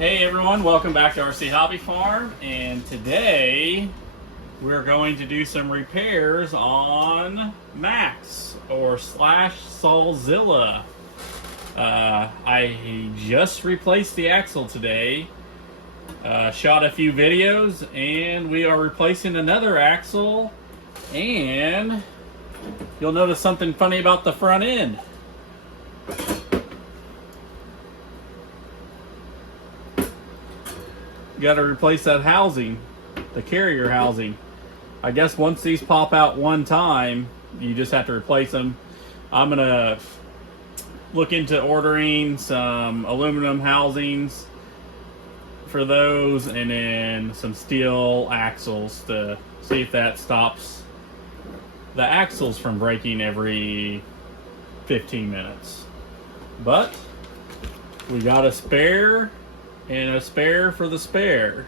Hey everyone, welcome back to RC Hobby Farm, and today we're going to do some repairs on Maxx or /Solzilla. I just replaced the axle today, shot a few videos, and we are replacing another axle, and you'll notice something funny about the front end. Got to replace that housing, the carrier housing. I guess once these pop out one time, you just have to replace them. I'm gonna look into ordering some aluminum housings for those, and then some steel axles to see if that stops the axles from breaking every 15 minutes. But we got a spare and a spare for the spare.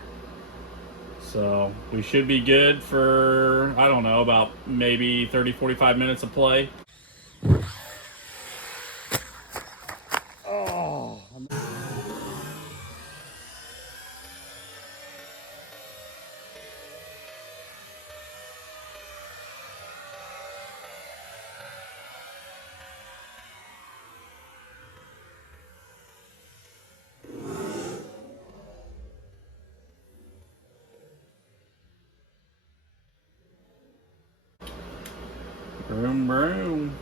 So we should be good for, I don't know, about maybe 30-45 minutes of play. Oh. Broom, broom.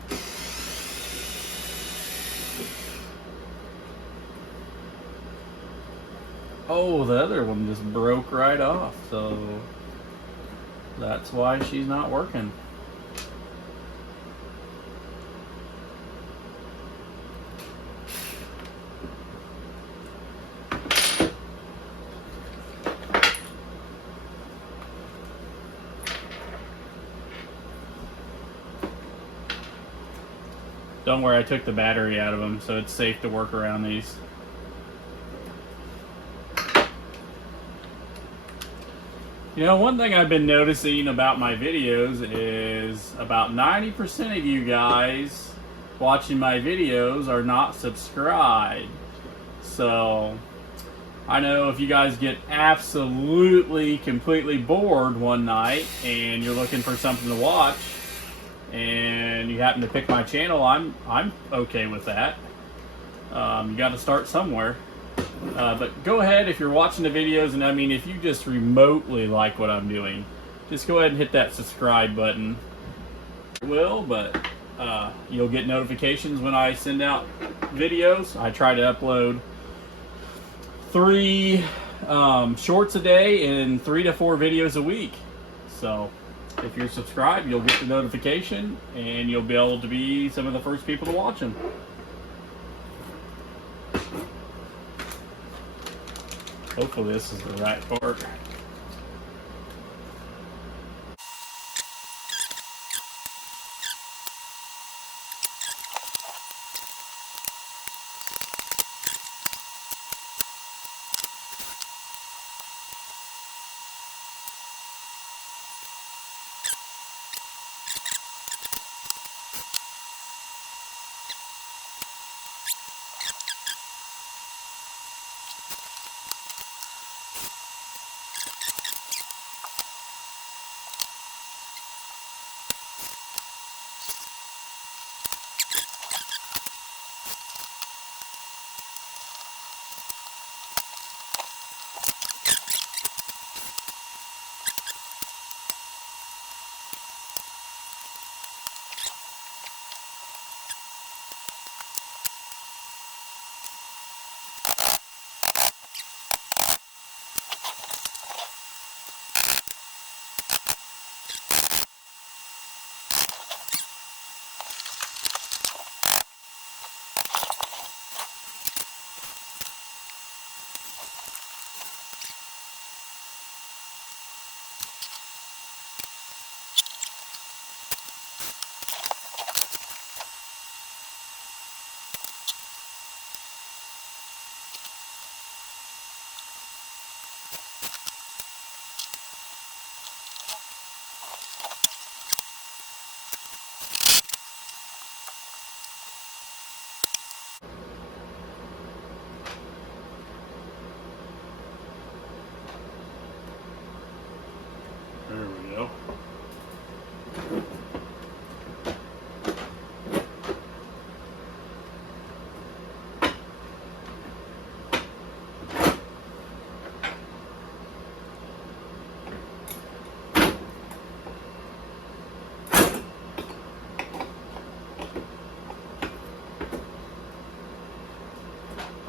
Oh, the other one just broke right off, so that's why she's not working. Don't worry, I took the battery out of them, so it's safe to work around these. You know, one thing I've been noticing about my videos is about 90% of you guys watching my videos are not subscribed. So I know if you guys get absolutely, completely bored one night and you're looking for something to watch, and you happen to pick my channel, I'm okay with that. You got to start somewhere. But go ahead, if you're watching the videos, and I mean, if you just remotely like what I'm doing, just go ahead and hit that subscribe button. It will, but you'll get notifications when I send out videos. I try to upload 3 shorts a day and 3 to 4 videos a week. So if you're subscribed, you'll get the notification, and you'll be able to be some of the first people to watch them. Hopefully this is the right part.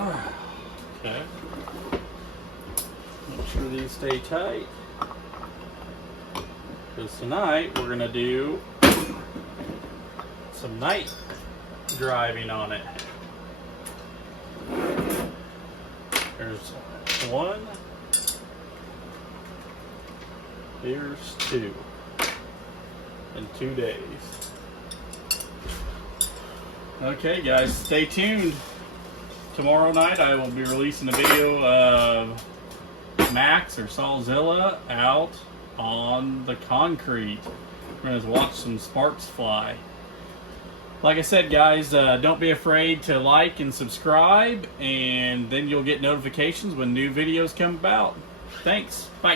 Okay. Make sure these stay tight. Because tonight we're going to do some night driving on it. There's one. Here's two. In 2 days. Okay guys, stay tuned. Tomorrow night I will be releasing a video of Maxx or Sawzilla out on the concrete. We're going to watch some sparks fly. Like I said guys, don't be afraid to like and subscribe, and then you'll get notifications when new videos come about. Thanks. Bye.